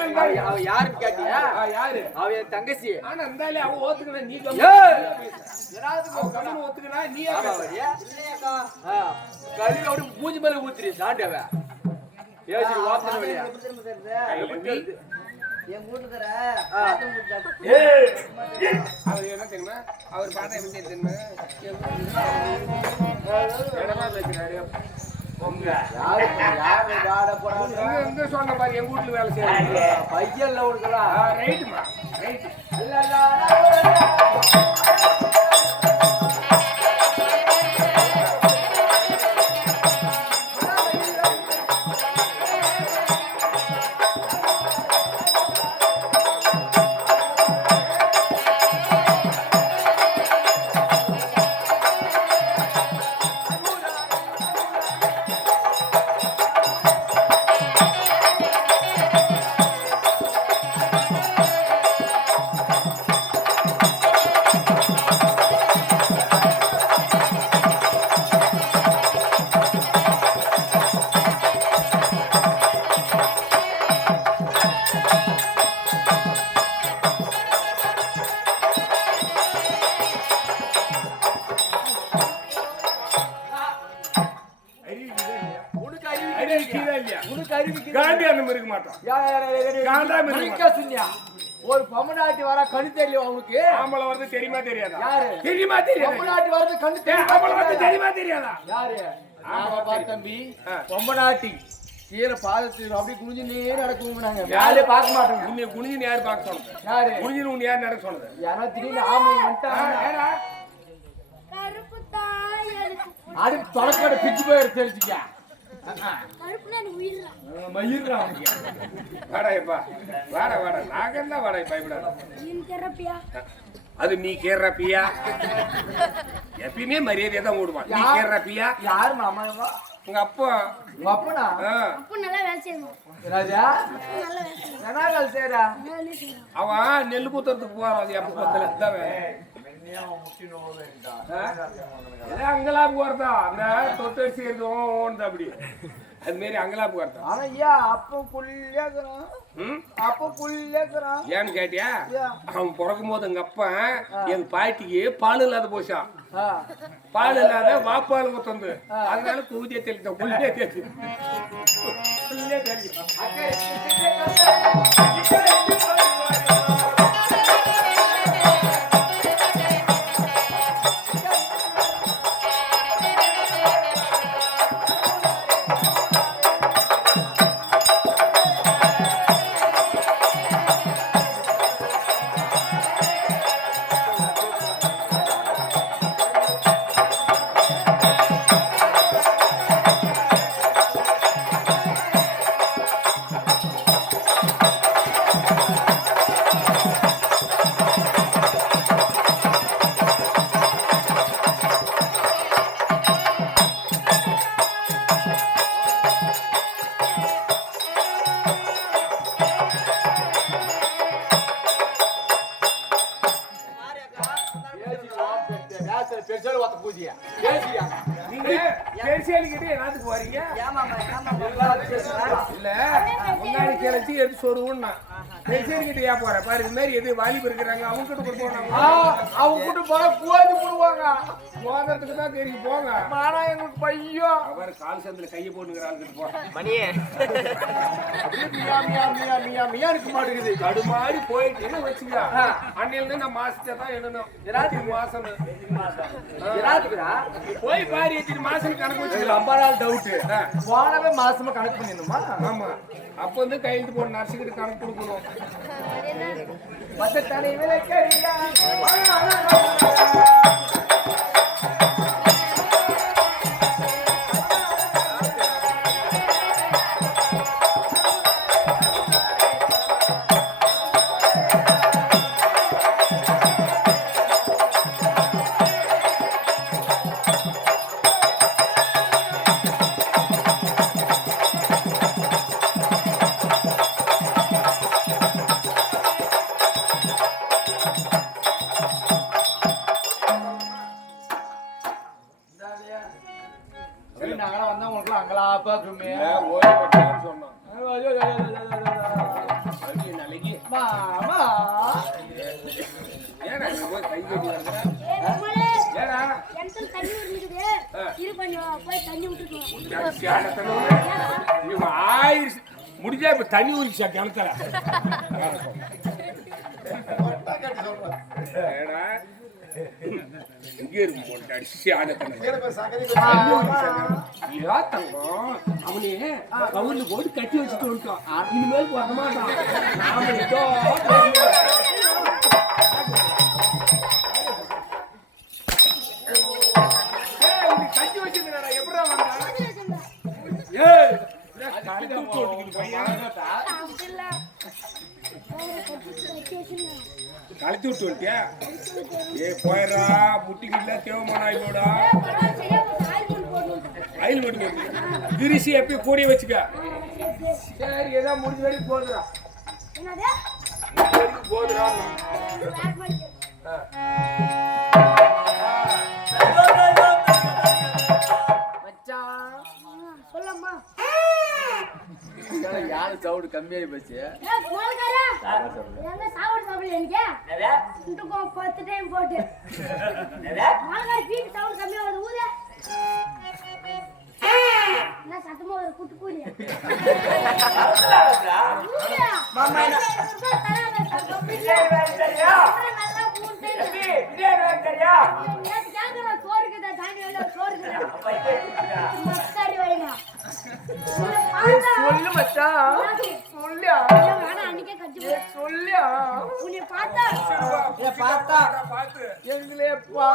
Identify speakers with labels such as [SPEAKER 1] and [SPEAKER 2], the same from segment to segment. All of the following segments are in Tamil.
[SPEAKER 1] அவ- அவ யாருன்னு கேட்டியா
[SPEAKER 2] ஆ, யாரு?
[SPEAKER 1] அவ என் தங்கச்சி
[SPEAKER 2] ஆனா இருந்தாலே அவன் ஓத்துக்கல நீ!
[SPEAKER 1] ஏதாவது
[SPEAKER 2] கண்ணு ஓத்துக்கனா நீ
[SPEAKER 1] கழுவி அப்படி மூஞ்சி மேல ஊத்துறீ சாண்டவ ஏசி வாசனை வழியா.
[SPEAKER 2] அவர் என்ன தெரியுமா? அவர் பாட்டா எப்படி தெரியுமா? சொன்ன பாரு எங்க வீட்டுல வேலை செய்யறாங்க
[SPEAKER 1] பையன்ல உனக்குலாம்
[SPEAKER 2] ரைட்டுமா ரைட்டு கீழே இல்லையா?
[SPEAKER 1] உனக்கு அறிவு
[SPEAKER 2] காந்தி அந்த மாதிரி இருக்க மாட்டோம்
[SPEAKER 1] யா,
[SPEAKER 2] காந்தாமி
[SPEAKER 1] மணிக்கா சொன்னியா? ஒரு பொம்மநாட்டி வர கண்ணு தெரியும் அவனுக்கு
[SPEAKER 2] ஆம்பளை வரது தெரியுமா தெரியாதா?
[SPEAKER 1] யாரு?
[SPEAKER 2] தெரியுமா தெரியாதா.
[SPEAKER 1] பொம்மநாட்டி வரது கண்ணு
[SPEAKER 2] ஏய், ஆம்பளை வரது
[SPEAKER 1] தெரியும்
[SPEAKER 2] தெரியுமா தெரியாதா?
[SPEAKER 1] யாரு? ஆமா பாரு தம்பி. பொம்மநாட்டி கீழே பாதத்து அப்படி குனிஞ்சு நேரம் நடக்கும்னாங்க யாரே? பார்க்க மாட்டாங்க
[SPEAKER 2] உன்னை குனிஞ்சு யார் பார்க்க சொன்னது?
[SPEAKER 1] யாரு?
[SPEAKER 2] குனிஞ்சு உன்னை யார் நடக்க சொன்னது?
[SPEAKER 1] யாரோ திடீர்னு ஆமை வந்துட்டாங்க அது தொடக்கடை பிச்சு போயிடுச்சு தெரிஞ்சுக்க. மயிர்றா அவனுக்கு
[SPEAKER 2] வாடா பயப்படாத அது நீ கேடுற பியா எப்பயுமே மரியாதையா தான் ஓடுவான். நீ
[SPEAKER 1] யா-
[SPEAKER 2] கேடுற பியா
[SPEAKER 1] யாரு மாமா இவன்?
[SPEAKER 2] உங்க அப்பா.
[SPEAKER 1] உங்க அப்பனா?
[SPEAKER 3] அப்போ நல்லா வேலை செய்யணும்.
[SPEAKER 1] ராஜா?
[SPEAKER 3] நல்லா வேலை செய்யணும்.
[SPEAKER 2] அவன் நெல் குத்துறதுக்கு போறான் அது எப்ப பத்தல அங்கெல்லாம் போறதா அந்த தொட்டு ஓடுது அப்படி அது மாரி அங்கெல்லாம் போறதா
[SPEAKER 1] ஆனா ஐயா அப்ப புள்ளியாக்குறான் அப்ப புள்ளியாக்குறான்
[SPEAKER 2] ஏன்னு கேட்டியா? அவன் பிறக்கும் போது எங்க அப்பா எங்க பாட்டிக்கு பால் இல்லாத போச்சான். பால் இல்லாத வாப்பால் ஊத்தந்து அதனால கூதிய தெளித்த புள்ளியே தேச்சு புள்ளியே தெளிச்சு ஏன் போற? பாரு இது மாதிரி எது வாலிபர் இருக்கிறாங்க அவங்க கிட்ட கொடுத்து
[SPEAKER 1] ஆ, அவங்க கூட்டு போனா போடுவாங்க.
[SPEAKER 2] போகிறதுக்கு தான் தெரியும் போங்க.
[SPEAKER 1] ஆனா எங்களுக்கு பையன்.
[SPEAKER 2] அவர் கால் சந்தில கையை போட்டுக்கிற ஆளுக்கிட்ட போ.
[SPEAKER 4] மணியே.
[SPEAKER 1] மியா மியா மியா மியா மியா இருக்க மாட்டேங்குது.
[SPEAKER 2] தடுமாறி போயிட்டு என்ன வச்சுக்க அன்னையில நான் மாசத்தை தான் எண்ணணும் மாசம். போய் பாரு எத்தனை மாசம் கணக்கு வச்சுக்கலாம்
[SPEAKER 1] ஐம்பது நாள் டவுட் போனவே மாசமா கணக்கு பண்ணிடணுமா?
[SPEAKER 2] ஆமா. அப்ப வந்து கையெழுத்து போட்டு நர்ஸுக்கிட்ட கணக்கு கொடுக்கணும்.
[SPEAKER 1] மத்த தனி விலைக்கறியா
[SPEAKER 2] இவன் ஆயிடுச்சு முடிஞ்சா இப்ப தண்ணி ஊறிச்சா கிணத்துல இங்க இருக்கு போட்டு அடிச்சு அவனே கவுர்ல போட்டு கட்டி வச்சுட்டு இனிமேல் வர மாட்டான் கழுத்து விட்டு வந்துட்டியா? ஏய், போயிடுறா, முட்டிக்கிட்டுல தேவமான
[SPEAKER 3] போச்சு. ஆயில் போட்டு.
[SPEAKER 2] கிரிசி எப்பயும் கூடயே வச்சுக்க
[SPEAKER 3] சரி,
[SPEAKER 2] ஏதோ முடிஞ்ச வரைக்கும் போதுடா போதுடா
[SPEAKER 1] சவுடு கம்மியாகி போச்சு.
[SPEAKER 3] சாப்பாடு சாப்பிடல எனக்கு? பத்து time போட்டு. மோளக்கார பீக்கு sound கம்மியா வருது, ஊது. சத்தமா குட்டு கூலி. நல்லா பார்த்தா பார்த்து
[SPEAKER 4] எங்களே பா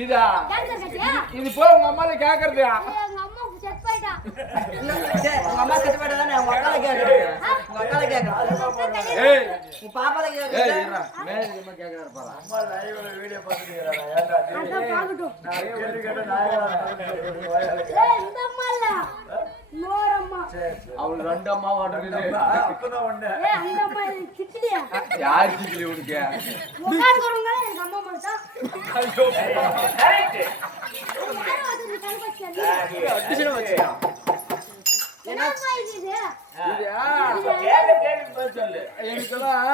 [SPEAKER 3] இதா
[SPEAKER 1] இது
[SPEAKER 2] போய் உங்க அம்மால கேக்குறதா
[SPEAKER 3] எங்க அம்மா செட்
[SPEAKER 4] உங்க அம்மா போயிட்டா தானே உங்க அக்கால கேக்குறேன் உங்க அக்கால கேக்குறேன்
[SPEAKER 2] ஏய்
[SPEAKER 4] உங்க பாப்பால
[SPEAKER 1] இருடா மேல கேக்குறாரு பாரு
[SPEAKER 3] அம்மா
[SPEAKER 1] யார் உனக்கு?
[SPEAKER 3] உட்காந்துக்கிறவங்க எங்க அம்மா என்னம்மா இது? இது
[SPEAKER 1] எனக்கெல்லாம்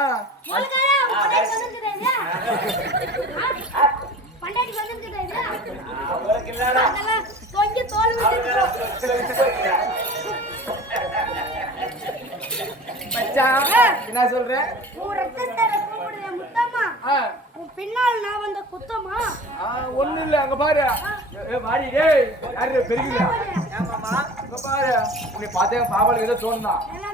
[SPEAKER 1] மச்சான் என்ன சொல்ற?
[SPEAKER 3] உன் ரத்தத்தை கூப்பிடுற முத்தம்மா. உன் பின்னால் நான் வந்த குத்தமா?
[SPEAKER 1] ஒண்ணு இல்ல அங்க பாரு. ஏய் வாடி டேய் யாரு பெரியல
[SPEAKER 4] ஏமாமா
[SPEAKER 1] அங்க பாரு. உன்னை பார்த்தே பாபாளுக்கு ஏதோ தோணுதா
[SPEAKER 3] என்ன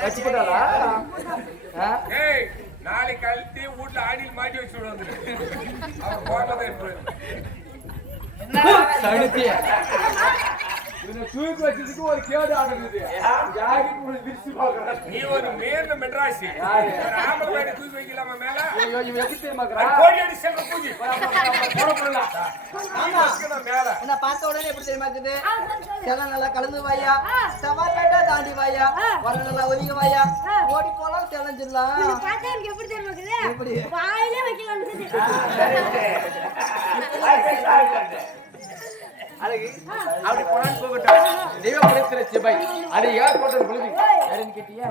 [SPEAKER 4] வச்சு போட்டாளா
[SPEAKER 2] ஏய், நாளைக்கு கழட்டி வீட்டுல ஆடியில் மாட்டி வச்சு விடுவாங்க.
[SPEAKER 4] சடுத்திய
[SPEAKER 1] இவனை தூக்கி வச்சதுக்கு ஒரு கேடு ஆடுறது ஜாக்கெட் போட்டு விரிச்சு பார்க்கறான்
[SPEAKER 2] நீ ஒரு மேல மெட்ராசி? ஒரு ஆம்பளை பையனை தூக்கி வைக்கலாமா மேல
[SPEAKER 1] ஐயோ, இவன் எப்படி தெரியுமா?
[SPEAKER 2] கோடி அடி மேல
[SPEAKER 4] என்ன பார்த்த உடனே எப்படி தெரியுமா இருக்குது. செல்லம் நல்லா கலந்து வாயா
[SPEAKER 3] ஆ.
[SPEAKER 4] செவ்வாய்ப்பேட்டை தாண்டி வாயா
[SPEAKER 3] ஆ.
[SPEAKER 4] வர நல்லா ஒதுங்க வாயா. ஓடி போலாம்
[SPEAKER 3] பார்த்தா எனக்கு எப்படி தெரியுமா இருக்குது?
[SPEAKER 4] எப்படி?
[SPEAKER 3] வாயிலே வைக்கலாம்னு.
[SPEAKER 4] அழகு அப்படி போனான்னு போகட்டும்
[SPEAKER 1] தெய்வ புரத்திர சிபை. அது யார் போட்டது புழுதி? யாருன்னு கேட்டியா?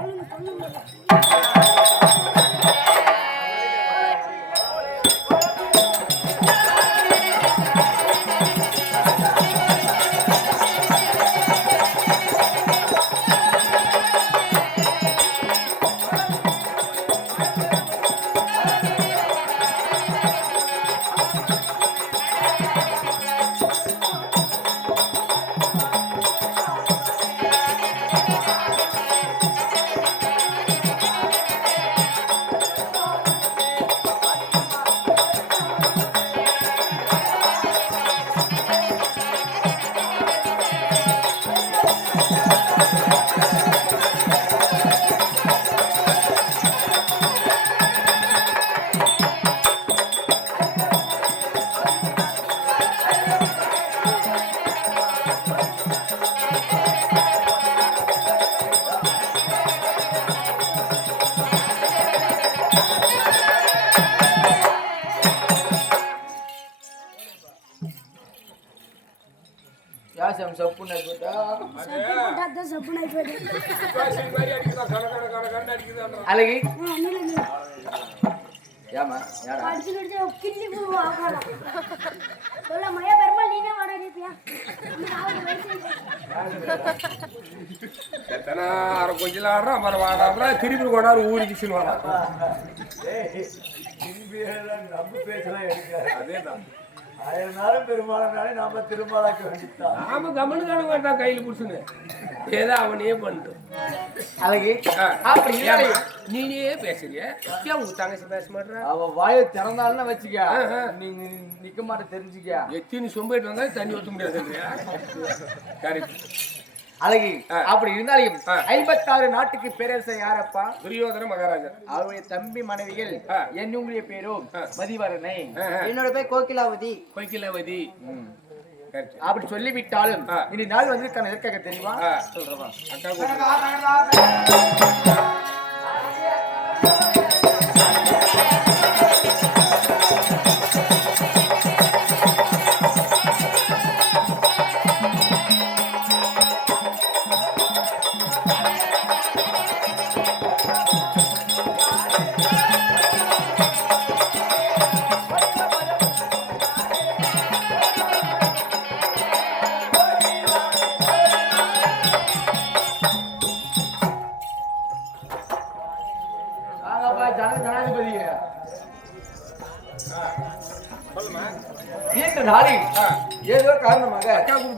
[SPEAKER 3] சொல்லுங்க, சொல்லுங்க.
[SPEAKER 4] யாசம் சப்புன்னு போட்டா
[SPEAKER 2] அது
[SPEAKER 3] போட்டா தான் சப்புனாய் போயிடு.
[SPEAKER 2] துப்பாக்கி மாதிரி கொண்டாரு ஊருக்கு சொல்லுவாங்க அதேதான்.
[SPEAKER 5] ஆயிரம் பெருமாளனாலே நாம திருமாலாக்க வேண்டியதுதான்.
[SPEAKER 2] நாம காண வேண்டாம் கையில புடிச்சுன்னு. ஏதோ அவனே பண்ணிட்டு
[SPEAKER 4] அழகு. அப்படி.
[SPEAKER 2] நீனே பேசுறிய? ஏன் உங்க தங்கச்சி பேச மாட்டா
[SPEAKER 4] அவ வாயை திறந்தாலும் வச்சுக்க. நீங்க நிக்க மாட்ட தெரிஞ்சுக்க.
[SPEAKER 2] எத்தினி சொம்பிட்டு வந்தா தண்ணி ஊத்த முடியாது கரெக்ட்
[SPEAKER 4] அழகு. அப்படி இருந்தாலும். ஐம்பத்தாறு நாட்டுக்கு பேரரசர் யாரப்பா
[SPEAKER 2] துரியோதன மகாராஜா
[SPEAKER 4] அவருடைய தம்பி மனைவிகள். என்னுடைய பேரும். மதிவரனை. என்னோட பேர் கோகிலாவதி
[SPEAKER 2] கரெக்ட்
[SPEAKER 4] அப்படி சொல்லிவிட்டாலும். இனி நாள் வந்து தன்னை எதற்காக தெரியுமா. சொல்றவா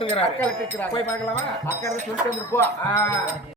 [SPEAKER 4] இருக்கிறாங்க.
[SPEAKER 2] போய் பார்க்கலாமா?
[SPEAKER 4] அக்கறை சொல்லிட்டு வந்து போ.
[SPEAKER 2] ஆ.